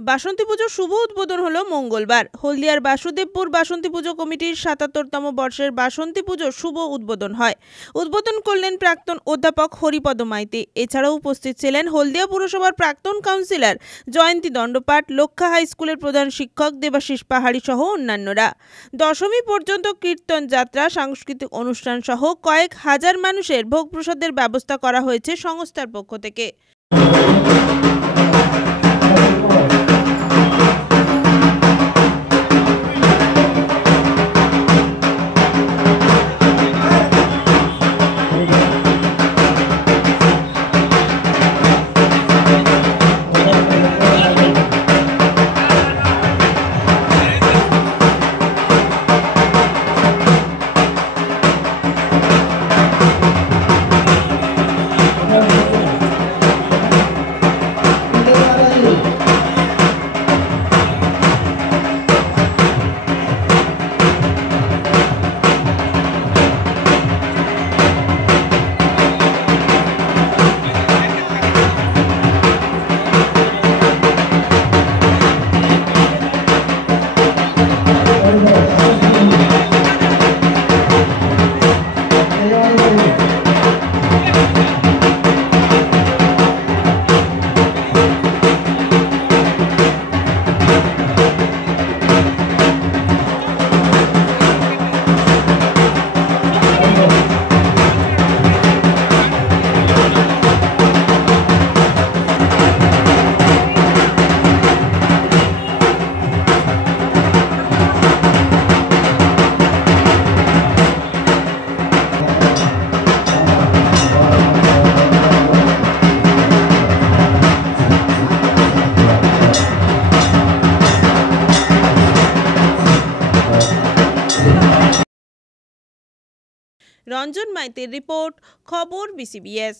বাসন্তী পুজোর শুভ উদ্বোধন হলো মঙ্গলবার। হলদিয়ার বাসুদেবপুর বাসন্তী পুজো কমিটির ৭৭তম বর্ষের বাসন্তী পুজোর শুভ উদ্বোধন হয়। উদ্বোধন করলেন প্রাক্তন অধ্যাপক হরিপদ মাইতি। এছাড়াও উপস্থিত ছিলেন হলদিয়া পুরসভার প্রাক্তন কাউন্সিলর জয়ন্তী দণ্ডপাট, লক্ষা হাই স্কুলের প্রধান শিক্ষক দেবাশিস পাহাড়ি সহ অন্যান্যরা। দশমী পর্যন্ত কীর্তন যাত্রা, সাংস্কৃতিক অনুষ্ঠান সহ কয়েক হাজার মানুষের ভোগ প্রসাদের ব্যবস্থা করা হয়েছে সংস্থার পক্ষ থেকে। রঞ্জন মাইতির রিপোর্ট, খবর BCBS।